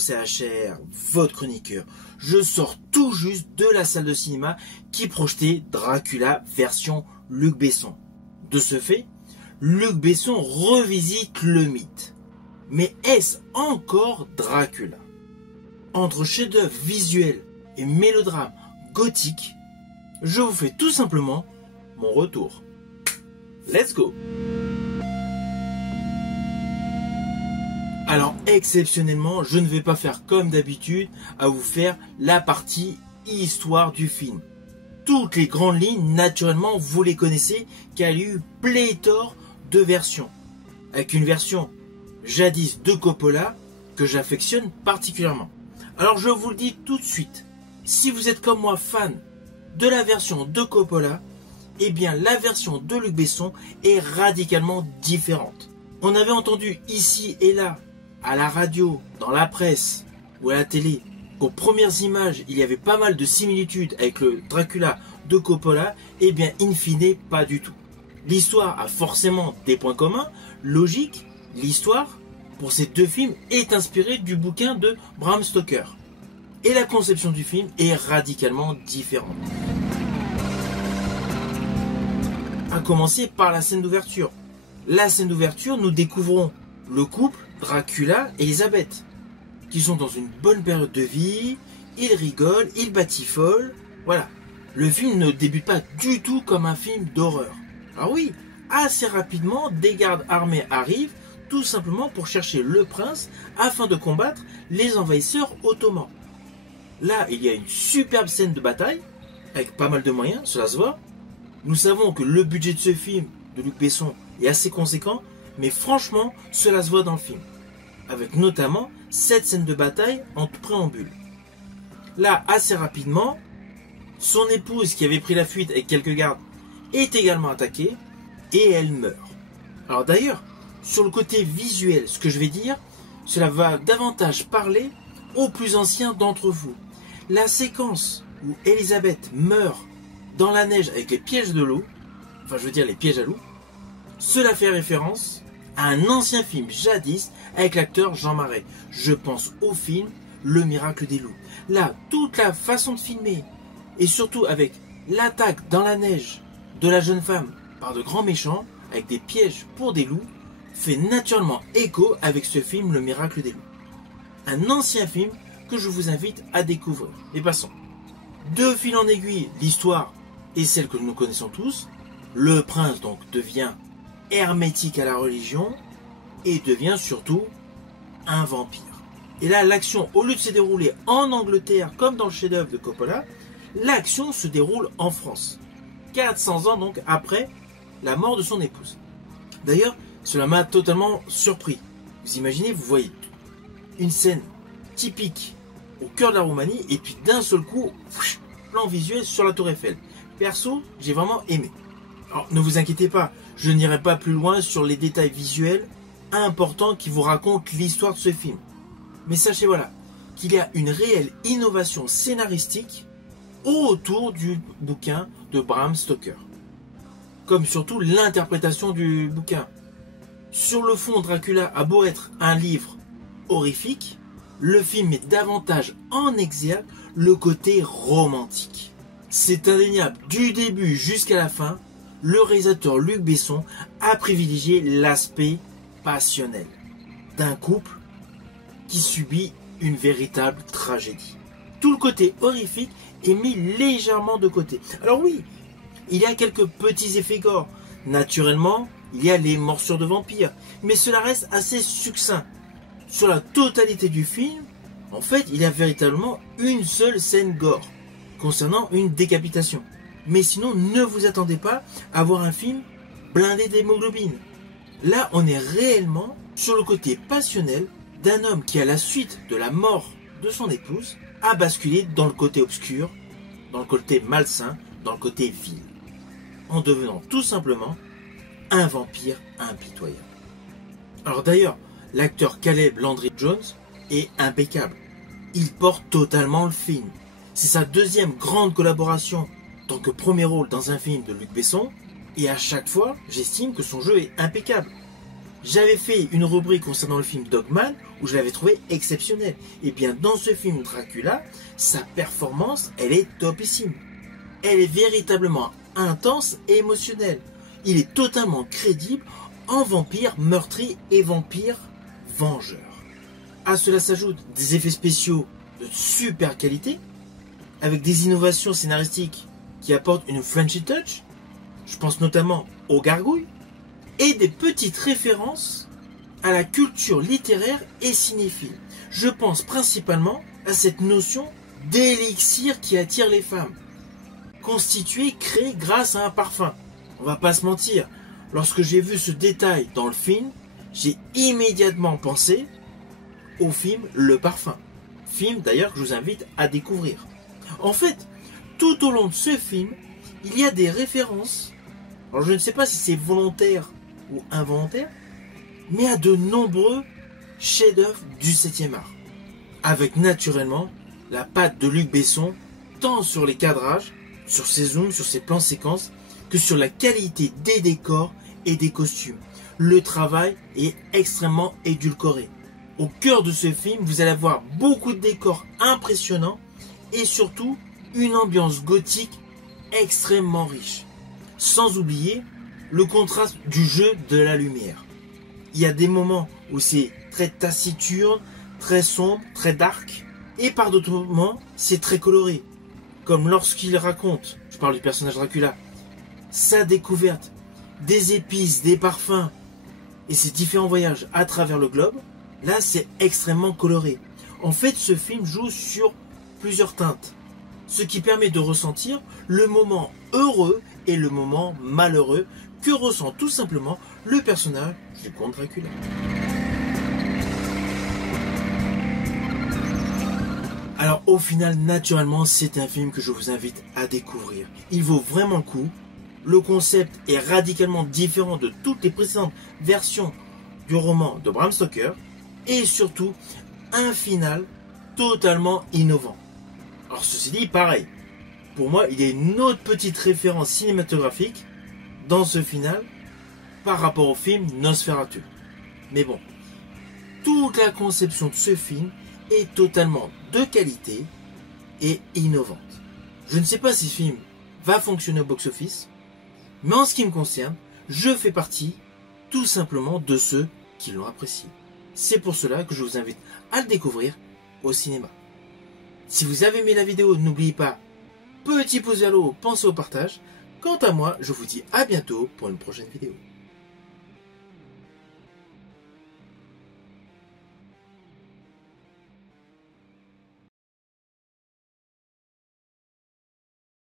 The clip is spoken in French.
CHR, votre chroniqueur. Je sors tout juste de la salle de cinéma qui projetait Dracula version Luc Besson. De ce fait, Luc Besson revisite le mythe. Mais est-ce encore Dracula? Entre chef-d'œuvre visuel et mélodrame gothique, je vous fais tout simplement mon retour. Let's go! Alors exceptionnellement, je ne vais pas faire comme d'habitude à vous faire la partie histoire du film. Toutes les grandes lignes, naturellement, vous les connaissez, car il y a eu pléthore de versions. Avec une version jadis de Coppola que j'affectionne particulièrement. Alors je vous le dis tout de suite, si vous êtes comme moi fan de la version de Coppola, eh bien la version de Luc Besson est radicalement différente. On avait entendu ici et là, à la radio, dans la presse ou à la télé, qu'aux premières images, il y avait pas mal de similitudes avec le Dracula de Coppola, eh bien, in fine, pas du tout. L'histoire a forcément des points communs, logique, l'histoire, pour ces deux films, est inspirée du bouquin de Bram Stoker. Et la conception du film est radicalement différente. À commencer par la scène d'ouverture. La scène d'ouverture, nous découvrons le couple Dracula et Elisabeth, qui sont dans une bonne période de vie, ils rigolent, ils batifolent, voilà. Le film ne débute pas du tout comme un film d'horreur. Ah oui, assez rapidement, des gardes armés arrivent, tout simplement pour chercher le prince afin de combattre les envahisseurs ottomans. Là, il y a une superbe scène de bataille, avec pas mal de moyens, cela se voit. Nous savons que le budget de ce film, de Luc Besson, est assez conséquent, mais franchement, cela se voit dans le film. Avec notamment cette scène de bataille en préambule. Là, assez rapidement, son épouse qui avait pris la fuite avec quelques gardes est également attaquée et elle meurt. Alors d'ailleurs, sur le côté visuel, ce que je vais dire, cela va davantage parler aux plus anciens d'entre vous. La séquence où Elisabeth meurt dans la neige avec les pièges de loup, enfin je veux dire les pièges à loup, cela fait référence à un ancien film jadis avec l'acteur Jean Marais. Je pense au film Le Miracle des loups. Là, toute la façon de filmer, et surtout avec l'attaque dans la neige de la jeune femme par de grands méchants, avec des pièges pour des loups, fait naturellement écho avec ce film Le Miracle des loups. Un ancien film que je vous invite à découvrir. Mais passons. De fil en aiguille, l'histoire est celle que nous connaissons tous. Le prince donc devient hermétique à la religion et devient surtout un vampire. Et là, l'action, au lieu de se dérouler en Angleterre comme dans le chef-d'œuvre de Coppola, l'action se déroule en France. 400 ans donc après la mort de son épouse. D'ailleurs, cela m'a totalement surpris. Vous imaginez, vous voyez une scène typique au cœur de la Roumanie et puis d'un seul coup, plan visuel sur la Tour Eiffel. Perso, j'ai vraiment aimé. Alors, ne vous inquiétez pas, je n'irai pas plus loin sur les détails visuels importants qui vous racontent l'histoire de ce film. Mais sachez voilà, qu'il y a une réelle innovation scénaristique autour du bouquin de Bram Stoker. Comme surtout l'interprétation du bouquin. Sur le fond, Dracula a beau être un livre horrifique, le film met davantage en exergue le côté romantique. C'est indéniable, du début jusqu'à la fin, le réalisateur Luc Besson a privilégié l'aspect passionnel d'un couple qui subit une véritable tragédie. Tout le côté horrifique est mis légèrement de côté. Alors oui, il y a quelques petits effets gore. Naturellement, il y a les morsures de vampires, mais cela reste assez succinct. Sur la totalité du film, en fait, il y a véritablement une seule scène gore concernant une décapitation. Mais sinon, ne vous attendez pas à voir un film blindé d'hémoglobine. Là, on est réellement sur le côté passionnel d'un homme qui, à la suite de la mort de son épouse, a basculé dans le côté obscur, dans le côté malsain, dans le côté vil, en devenant tout simplement un vampire impitoyable. Alors d'ailleurs, l'acteur Caleb Landry Jones est impeccable. Il porte totalement le film. C'est sa deuxième grande collaboration en tant que premier rôle dans un film de Luc Besson, et à chaque fois, j'estime que son jeu est impeccable. J'avais fait une rubrique concernant le film Dogman où je l'avais trouvé exceptionnel. Et bien dans ce film Dracula, sa performance, elle est topissime. Elle est véritablement intense et émotionnelle. Il est totalement crédible en vampire meurtrier et vampire vengeur. À cela s'ajoutent des effets spéciaux de super qualité, avec des innovations scénaristiques qui apportent une Frenchy touch. Je pense notamment aux gargouilles, et des petites références à la culture littéraire et cinéphile. Je pense principalement à cette notion d'élixir qui attire les femmes, constitué, créé grâce à un parfum. On va pas se mentir, lorsque j'ai vu ce détail dans le film, j'ai immédiatement pensé au film Le Parfum. Film d'ailleurs que je vous invite à découvrir. En fait, tout au long de ce film, il y a des références, alors je ne sais pas si c'est volontaire ou involontaire, mais à de nombreux chefs-d'œuvre du 7e art. Avec naturellement la patte de Luc Besson, tant sur les cadrages, sur ses zooms, sur ses plans séquences, que sur la qualité des décors et des costumes. Le travail est extrêmement édulcoré. Au cœur de ce film, vous allez avoir beaucoup de décors impressionnants et surtout une ambiance gothique extrêmement riche. Sans oublier le contraste du jeu de la lumière. Il y a des moments où c'est très taciturne, très sombre, très dark, et par d'autres moments, c'est très coloré. Comme lorsqu'il raconte, je parle du personnage Dracula, sa découverte des épices, des parfums, et ses différents voyages à travers le globe, là c'est extrêmement coloré. En fait, ce film joue sur plusieurs teintes, ce qui permet de ressentir le moment heureux et le moment malheureux que ressent tout simplement le personnage du comte Dracula. Alors au final, naturellement, c'est un film que je vous invite à découvrir. Il vaut vraiment le coup. Le concept est radicalement différent de toutes les précédentes versions du roman de Bram Stoker. Et surtout, un final totalement innovant. Alors ceci dit, pareil, pour moi, il y a une autre petite référence cinématographique dans ce final par rapport au film Nosferatu. Mais bon, toute la conception de ce film est totalement de qualité et innovante. Je ne sais pas si ce film va fonctionner au box-office, mais en ce qui me concerne, je fais partie tout simplement de ceux qui l'ont apprécié. C'est pour cela que je vous invite à le découvrir au cinéma. Si vous avez aimé la vidéo, n'oubliez pas, petit pouce vers le haut, pensez au partage. Quant à moi, je vous dis à bientôt pour une prochaine vidéo.